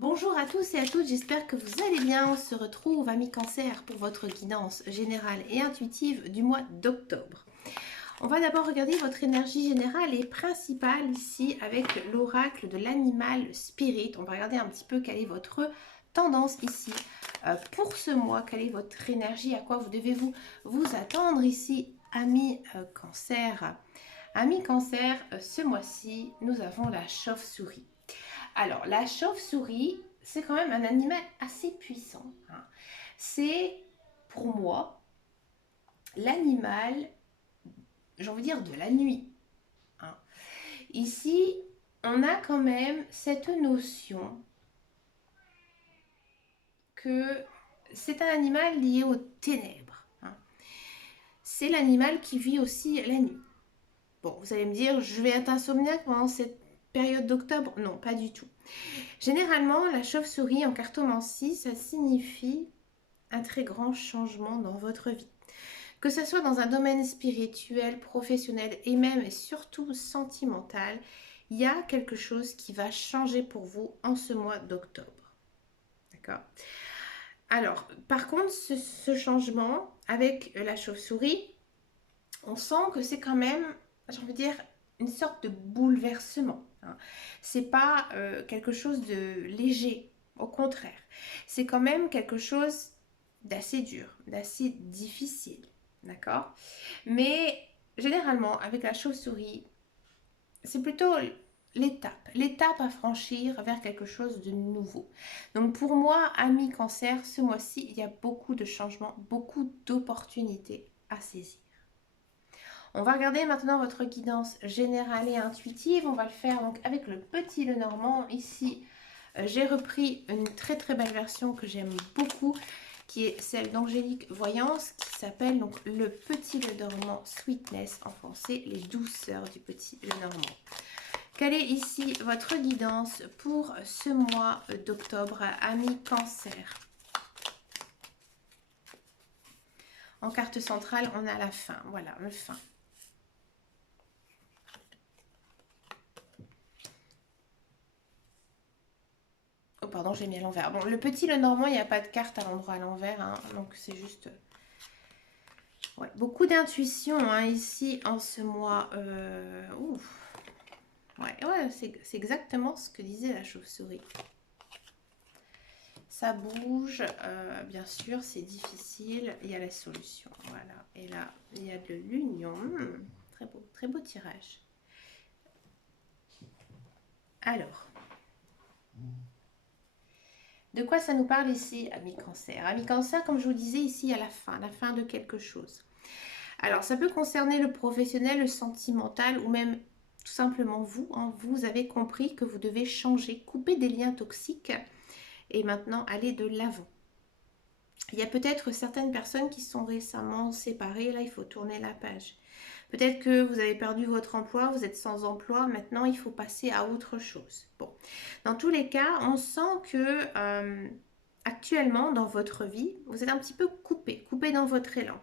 Bonjour à tous et à toutes, j'espère que vous allez bien. On se retrouve à mi-cancer pour votre guidance générale et intuitive du mois d'octobre. On va d'abord regarder votre énergie générale et principale ici avec l'oracle de l'animal spirit. On va regarder un petit peu quelle est votre tendance ici pour ce mois, quelle est votre énergie, à quoi vous devez vous attendre ici, ami cancer. Ami cancer, ce mois-ci, nous avons la chauve-souris. Alors, la chauve-souris, c'est quand même un animal assez puissant, hein. C'est, pour moi, l'animal, j'ai envie de dire, de la nuit, hein. Ici, on a quand même cette notion que c'est un animal lié aux ténèbres, hein. C'est l'animal qui vit aussi la nuit. Bon, vous allez me dire, je vais être insomniaque pendant cette période d'octobre? Non, pas du tout. Généralement, la chauve-souris en cartomancie, ça signifie un très grand changement dans votre vie. Que ce soit dans un domaine spirituel, professionnel et même et surtout sentimental, il y a quelque chose qui va changer pour vous en ce mois d'octobre. D'accord? Alors, par contre, ce changement avec la chauve-souris, on sent que c'est quand même, j'ai envie de dire, une sorte de bouleversement, hein. C'est pas quelque chose de léger, au contraire. C'est quand même quelque chose d'assez dur, d'assez difficile, d'accord? Mais généralement, avec la chauve-souris, c'est plutôt l'étape à franchir vers quelque chose de nouveau. Donc pour moi, ami cancer, ce mois-ci, il y a beaucoup de changements, beaucoup d'opportunités à saisir. On va regarder maintenant votre guidance générale et intuitive. On va le faire donc avec le petit Lenormand. Ici, j'ai repris une très très belle version que j'aime beaucoup, qui est celle d'Angélique Voyance, qui s'appelle donc le petit Lenormand Sweetness, en français, les douceurs du petit Lenormand. Quelle est ici votre guidance pour ce mois d'octobre, ami cancer? En carte centrale, on a la fin. Voilà, le fin. Oh, pardon, j'ai mis à l'envers. Bon, le petit Lenormand, il n'y a pas de carte à l'endroit à l'envers, hein, donc c'est juste... Ouais, beaucoup d'intuition hein, ici en ce mois. Ouf. Ouais, c'est exactement ce que disait la chauve-souris. Ça bouge, bien sûr, c'est difficile. Il y a la solution, voilà. Et là, il y a de l'union. Très beau tirage. Alors, de quoi ça nous parle ici, ami cancer? Ami cancer, comme je vous disais, ici, à la fin de quelque chose. Alors, ça peut concerner le professionnel, le sentimental ou même tout simplement vous, hein. Vous avez compris que vous devez changer, couper des liens toxiques et maintenant aller de l'avant. Il y a peut-être certaines personnes qui sont récemment séparées. Là, il faut tourner la page. Peut-être que vous avez perdu votre emploi, vous êtes sans emploi. Maintenant, il faut passer à autre chose. Bon, dans tous les cas, on sent que actuellement, dans votre vie, vous êtes un petit peu coupé dans votre élan.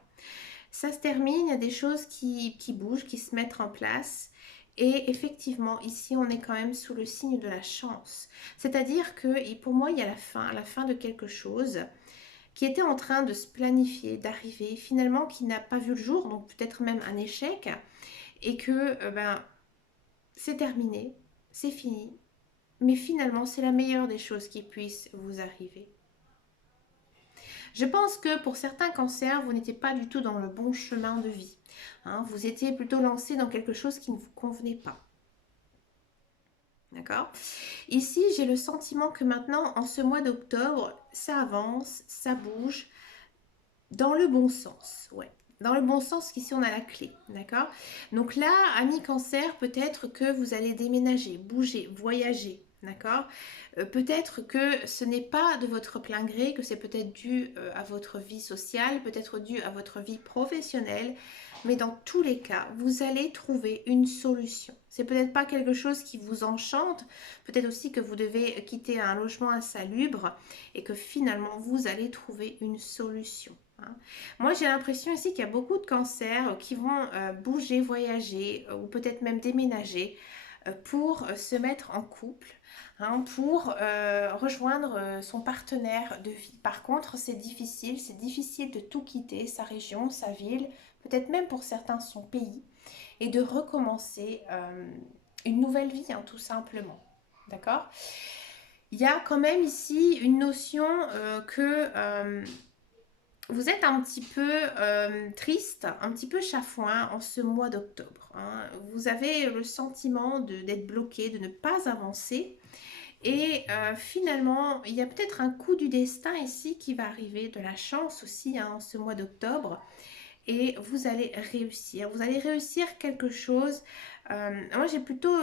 Ça se termine, il y a des choses qui bougent, qui se mettent en place. Et effectivement, ici, on est quand même sous le signe de la chance. C'est-à-dire que pour moi, il y a la fin de quelque chose qui était en train de se planifier, d'arriver, finalement qui n'a pas vu le jour, donc peut-être même un échec, et que c'est terminé, c'est fini, mais finalement c'est la meilleure des choses qui puissent vous arriver. Je pense que pour certains cancers, vous n'étiez pas du tout dans le bon chemin de vie, hein, vous étiez plutôt lancé dans quelque chose qui ne vous convenait pas. D'accord? Ici, j'ai le sentiment que maintenant, en ce mois d'octobre, ça avance, ça bouge, dans le bon sens, ouais. Dans le bon sens qu'ici on a la clé, d'accord? Donc là, ami cancer, peut-être que vous allez déménager, bouger, voyager, d'accord? Peut-être que ce n'est pas de votre plein gré, que c'est peut-être dû à votre vie sociale, peut-être dû à votre vie professionnelle, mais dans tous les cas, vous allez trouver une solution. C'est peut-être pas quelque chose qui vous enchante, peut-être aussi que vous devez quitter un logement insalubre et que finalement vous allez trouver une solution. Moi, j'ai l'impression ici qu'il y a beaucoup de cancers qui vont bouger, voyager ou peut-être même déménager pour se mettre en couple. hein, pour rejoindre son partenaire de vie. Par contre, c'est difficile de tout quitter, sa région, sa ville, peut-être même pour certains son pays, et de recommencer une nouvelle vie, hein, tout simplement. D'accord? Il y a quand même ici une notion que vous êtes un petit peu triste, un petit peu chafouin en ce mois d'octobre, hein. Vous avez le sentiment d'être bloqué, de ne pas avancer. Et finalement, il y a peut-être un coup du destin ici qui va arriver, de la chance aussi, hein, en ce mois d'octobre. Et vous allez réussir. Vous allez réussir quelque chose. Moi, j'ai plutôt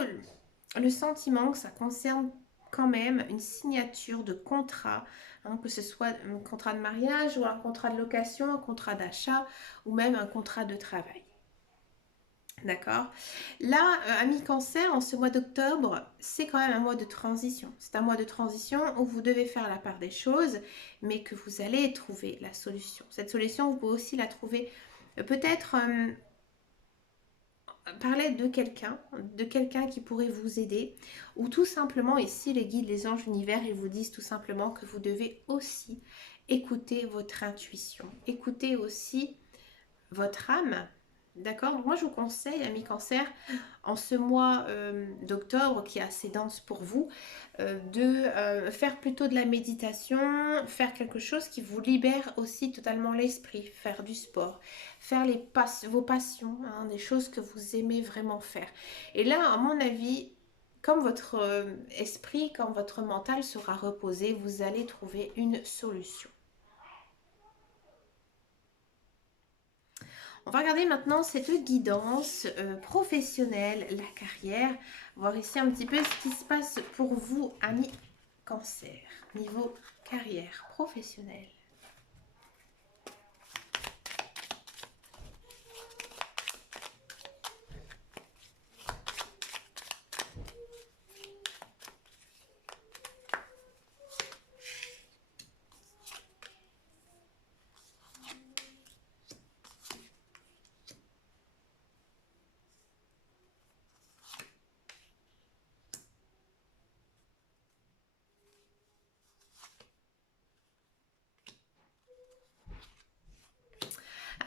le sentiment que ça concerne quand même une signature de contrat, hein, que ce soit un contrat de mariage ou un contrat de location, un contrat d'achat ou même un contrat de travail. D'accord. Là, ami Cancer, en ce mois d'octobre, c'est quand même un mois de transition. C'est un mois de transition où vous devez faire la part des choses, mais que vous allez trouver la solution. Cette solution, vous pouvez aussi la trouver peut-être par l'aide de quelqu'un qui pourrait vous aider, ou tout simplement ici, les guides, les anges, l'univers, ils vous disent tout simplement que vous devez aussi écouter votre intuition, écouter aussi votre âme. D'accord? Donc moi je vous conseille, amis cancer, en ce mois d'octobre qui est assez dense pour vous, de faire plutôt de la méditation, faire quelque chose qui vous libère aussi totalement l'esprit, faire du sport, faire vos passions, hein, des choses que vous aimez vraiment faire. Et là, à mon avis, comme votre esprit, quand votre mental sera reposé, vous allez trouver une solution. On va regarder maintenant cette guidance professionnelle, la carrière. Voir ici un petit peu ce qui se passe pour vous, amis cancer, niveau carrière professionnelle.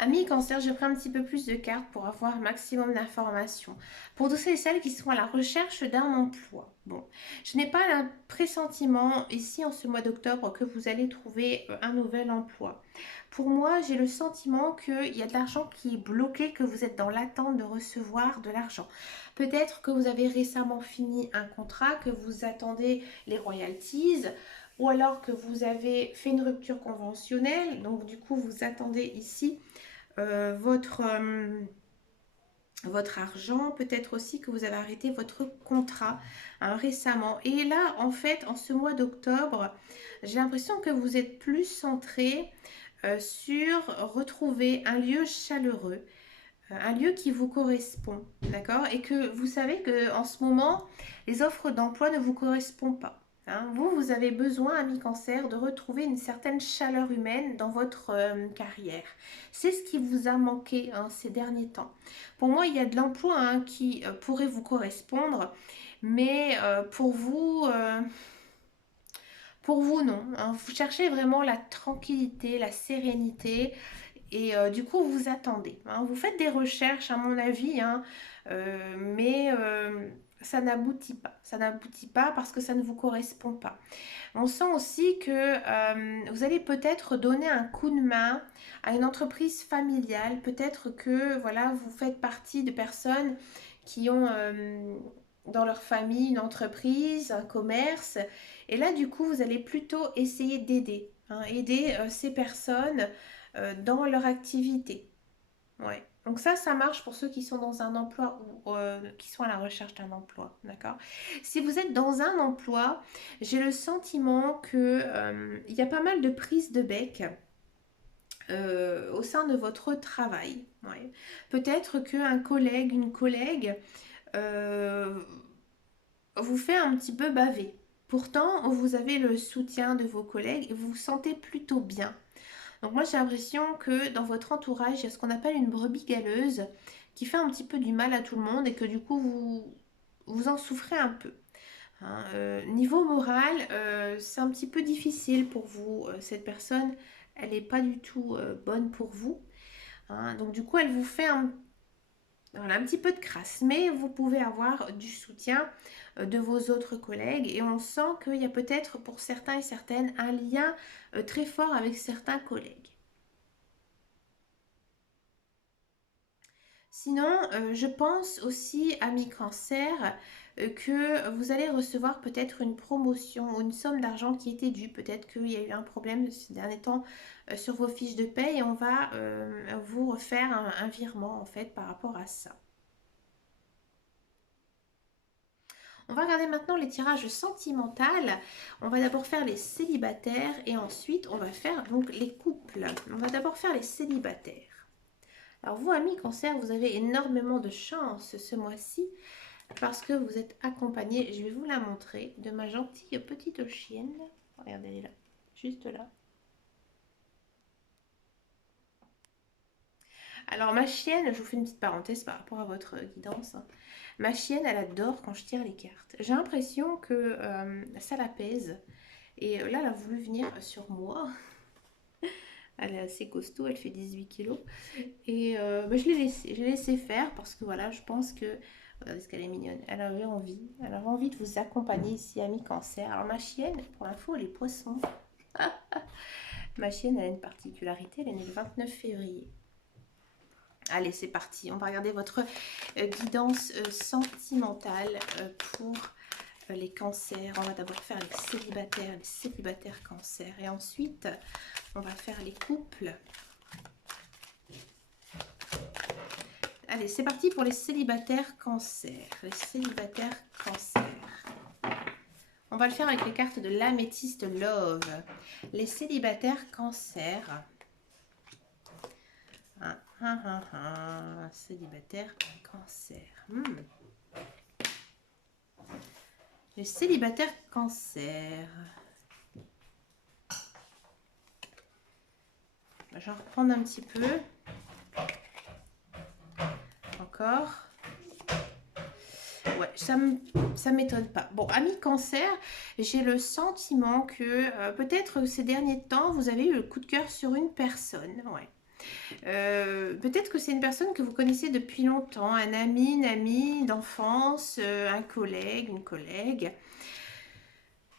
Amis cancer, j'ai pris un petit peu plus de cartes pour avoir un maximum d'informations. Pour tous ceux et celles qui sont à la recherche d'un emploi. Bon, je n'ai pas un pressentiment ici en ce mois d'octobre que vous allez trouver un nouvel emploi. Pour moi, j'ai le sentiment qu'il y a de l'argent qui est bloqué, que vous êtes dans l'attente de recevoir de l'argent. Peut-être que vous avez récemment fini un contrat, que vous attendez les royalties, ou alors que vous avez fait une rupture conventionnelle, donc du coup vous attendez ici votre argent, peut-être aussi que vous avez arrêté votre contrat hein, récemment. Et là, en fait, en ce mois d'octobre, j'ai l'impression que vous êtes plus centré sur retrouver un lieu chaleureux, un lieu qui vous correspond, d'accord? Et que vous savez que en ce moment, les offres d'emploi ne vous correspondent pas. Hein. Vous avez besoin, ami cancer, de retrouver une certaine chaleur humaine dans votre carrière. C'est ce qui vous a manqué hein, ces derniers temps. Pour moi, il y a de l'emploi hein, qui pourrait vous correspondre, mais pour vous non. Hein. Vous cherchez vraiment la tranquillité, la sérénité, et du coup, vous attendez. Hein. Vous faites des recherches, à mon avis, hein, mais ça n'aboutit pas. Ça n'aboutit pas parce que ça ne vous correspond pas. On sent aussi que vous allez peut-être donner un coup de main à une entreprise familiale. Peut-être que voilà, vous faites partie de personnes qui ont dans leur famille une entreprise, un commerce. Et là, du coup, vous allez plutôt essayer d'aider. Hein, aider ces personnes dans leur activité. Ouais. Donc ça marche pour ceux qui sont dans un emploi ou qui sont à la recherche d'un emploi, d'accord? Si vous êtes dans un emploi, j'ai le sentiment que il y a pas mal de prises de bec au sein de votre travail. Ouais. Peut-être qu'un collègue, une collègue euh, vous fait un petit peu baver. Pourtant, vous avez le soutien de vos collègues et vous vous sentez plutôt bien. Donc moi j'ai l'impression que dans votre entourage, il y a ce qu'on appelle une brebis galeuse qui fait un petit peu du mal à tout le monde et que du coup vous en souffrez un peu. Hein. Niveau moral, c'est un petit peu difficile pour vous. Cette personne, elle n'est pas du tout bonne pour vous. Hein. Donc du coup, elle vous fait voilà, un petit peu de crasse. Mais vous pouvez avoir du soutien de vos autres collègues. Et on sent qu'il y a peut-être pour certains et certaines un lien très fort avec certains collègues. Sinon, je pense aussi, ami cancer, que vous allez recevoir peut-être une promotion ou une somme d'argent qui était due. Peut-être qu'il y a eu un problème ces derniers temps sur vos fiches de paie et on va vous refaire un virement en fait par rapport à ça. On va regarder maintenant les tirages sentimentaux. On va d'abord faire les célibataires et ensuite on va faire donc les couples. On va d'abord faire les célibataires. Alors vous, amis cancer, vous avez énormément de chance ce mois-ci parce que vous êtes accompagné, je vais vous la montrer, de ma gentille petite chienne. Regardez, elle est là, juste là. Alors ma chienne, je vous fais une petite parenthèse par rapport à votre guidance. Ma chienne, elle adore quand je tire les cartes. J'ai l'impression que ça l'apaise. Et là, elle a voulu venir sur moi. Elle est assez costaud, elle fait 18 kilos. Et bah, je l'ai laissé faire parce que voilà, je pense que, regardez ce qu'elle est mignonne, elle avait envie de vous accompagner ici, ami cancer. Alors ma chienne, pour l'info, elle est poisson. Ma chienne, elle a une particularité, elle est née le 29 février. Allez, c'est parti, on va regarder votre guidance sentimentale pour les cancers. On va d'abord faire les célibataires cancers. Et ensuite, on va faire les couples. Allez, c'est parti pour les célibataires cancer. Les célibataires cancer. On va le faire avec les cartes de l'améthyste love. Les célibataires cancer. Célibataire cancer. Les célibataires cancer. Je vais en reprendre un petit peu. Encore. Ouais, ça m'étonne pas. Bon, ami cancer, j'ai le sentiment que peut-être ces derniers temps, vous avez eu le coup de cœur sur une personne. Ouais. Peut-être que c'est une personne que vous connaissez depuis longtemps, un ami, une amie d'enfance, un collègue, une collègue.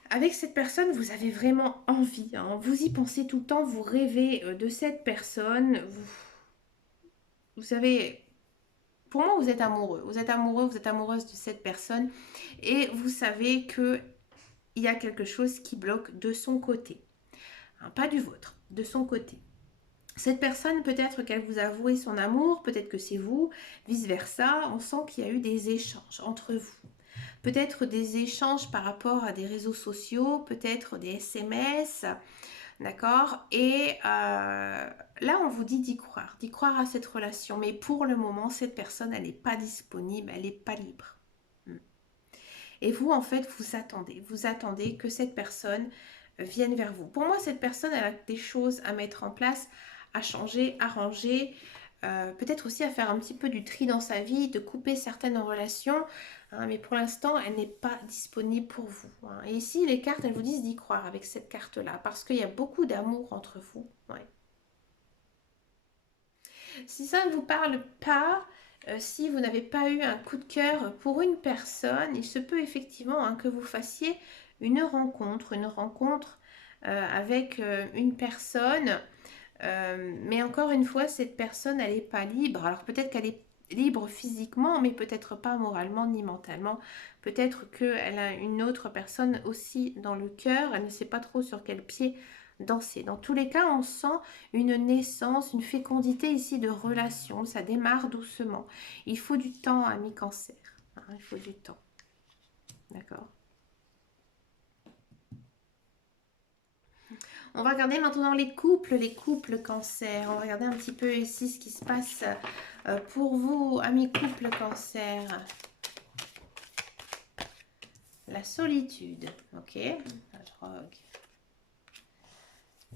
Avec cette personne, vous avez vraiment envie, hein. Vous y pensez tout le temps, vous rêvez de cette personne. Vous savez, pour moi, vous êtes amoureux. Vous êtes amoureux, vous êtes amoureuse de cette personne. Et vous savez qu'il y a quelque chose qui bloque de son côté. Hein, pas du vôtre, de son côté. Cette personne, peut-être qu'elle vous a avoué son amour, peut-être que c'est vous, vice-versa. On sent qu'il y a eu des échanges entre vous. Peut-être des échanges par rapport à des réseaux sociaux, peut-être des SMS, d'accord. Et là, on vous dit d'y croire à cette relation. Mais pour le moment, cette personne, elle n'est pas disponible, elle n'est pas libre. Et vous, en fait, vous attendez que cette personne vienne vers vous. Pour moi, cette personne, elle a des choses à mettre en place, à changer, à ranger, peut-être aussi à faire un petit peu du tri dans sa vie, de couper certaines relations, hein, mais pour l'instant, elle n'est pas disponible pour vous. Hein. Et ici, les cartes, elles vous disent d'y croire avec cette carte-là, parce qu'il y a beaucoup d'amour entre vous. Ouais. Si ça ne vous parle pas, si vous n'avez pas eu un coup de cœur pour une personne, il se peut effectivement hein, que vous fassiez une rencontre avec une personne. Mais encore une fois, cette personne, elle n'est pas libre. Alors peut-être qu'elle est libre physiquement, mais peut-être pas moralement ni mentalement. Peut-être qu'elle a une autre personne aussi dans le cœur. Elle ne sait pas trop sur quel pied danser. Dans tous les cas, on sent une naissance, une fécondité ici de relation. Ça démarre doucement. Il faut du temps, ami cancer. Hein, il faut du temps. D'accord? On va regarder maintenant les couples cancer. On va regarder un petit peu ici ce qui se passe pour vous, amis couple cancer. La solitude, ok. La drogue.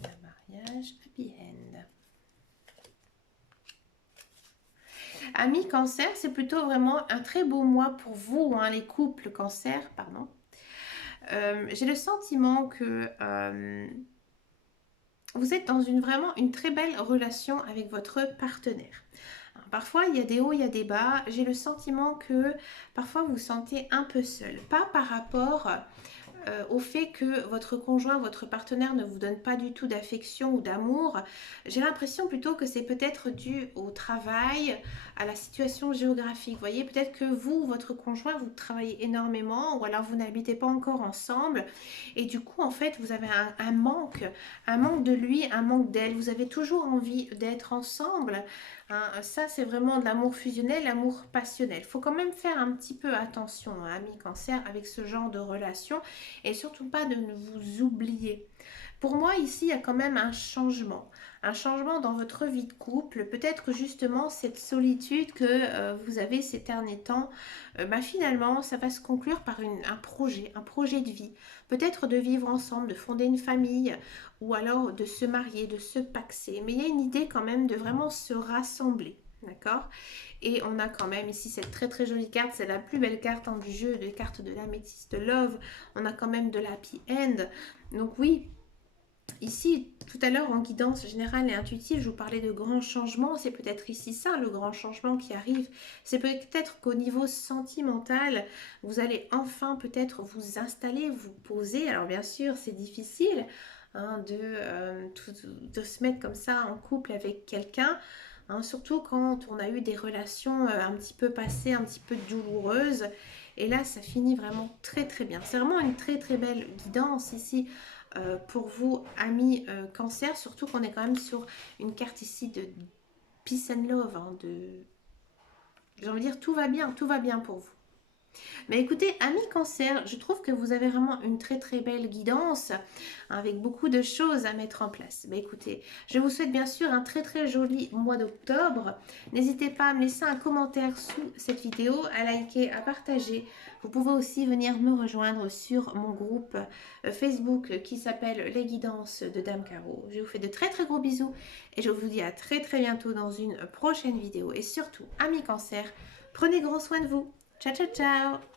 Le mariage, happy end. Amis cancer, c'est plutôt vraiment un très beau mois pour vous, hein, les couples cancer, pardon. J'ai le sentiment que vous êtes dans vraiment une très belle relation avec votre partenaire. Alors, parfois, il y a des hauts, il y a des bas. J'ai le sentiment que parfois vous vous sentez un peu seul. Pas par rapport au fait que votre conjoint, votre partenaire ne vous donne pas du tout d'affection ou d'amour. J'ai l'impression plutôt que c'est peut-être dû au travail, à la situation géographique. Vous voyez, peut-être que vous, votre conjoint, vous travaillez énormément ou alors vous n'habitez pas encore ensemble et du coup, en fait, vous avez un manque de lui, un manque d'elle. Vous avez toujours envie d'être ensemble. Hein. Ça, c'est vraiment de l'amour fusionnel, l'amour passionnel. Il faut quand même faire un petit peu attention, hein, amis cancer, avec ce genre de relation et surtout pas de ne vous oublier. Pour moi, ici, il y a quand même un changement dans votre vie de couple. Peut-être que justement, cette solitude que vous avez ces derniers temps, finalement, ça va se conclure par un projet de vie. Peut-être de vivre ensemble, de fonder une famille, ou alors de se marier, de se paxer. Mais il y a une idée quand même de vraiment se rassembler. D'accord. Et on a quand même ici cette très très jolie carte, c'est la plus belle carte du jeu, les cartes de l'améthyste love. On a quand même de l'happy end. Donc oui, ici, tout à l'heure en guidance générale et intuitive, je vous parlais de grands changements. C'est peut-être ici ça, le grand changement qui arrive. C'est peut-être qu'au niveau sentimental, vous allez enfin peut-être vous installer, vous poser. Alors bien sûr, c'est difficile hein, de se mettre comme ça en couple avec quelqu'un. Hein, surtout quand on a eu des relations un petit peu passées, un petit peu douloureuses. Et là, ça finit vraiment très très bien. C'est vraiment une très très belle guidance ici pour vous, amis cancer. Surtout qu'on est quand même sur une carte ici de peace and love. Hein, j'ai envie de dire tout va bien pour vous. Mais écoutez, amis cancer, je trouve que vous avez vraiment une très très belle guidance hein, avec beaucoup de choses à mettre en place. Mais écoutez, je vous souhaite bien sûr un très très joli mois d'octobre. N'hésitez pas à me laisser un commentaire sous cette vidéo, à liker, à partager. Vous pouvez aussi venir me rejoindre sur mon groupe Facebook qui s'appelle Les Guidances de Dame Caro. Je vous fais de très très gros bisous et je vous dis à très très bientôt dans une prochaine vidéo. Et surtout, amis cancer, prenez grand soin de vous. Ciao ciao ciao.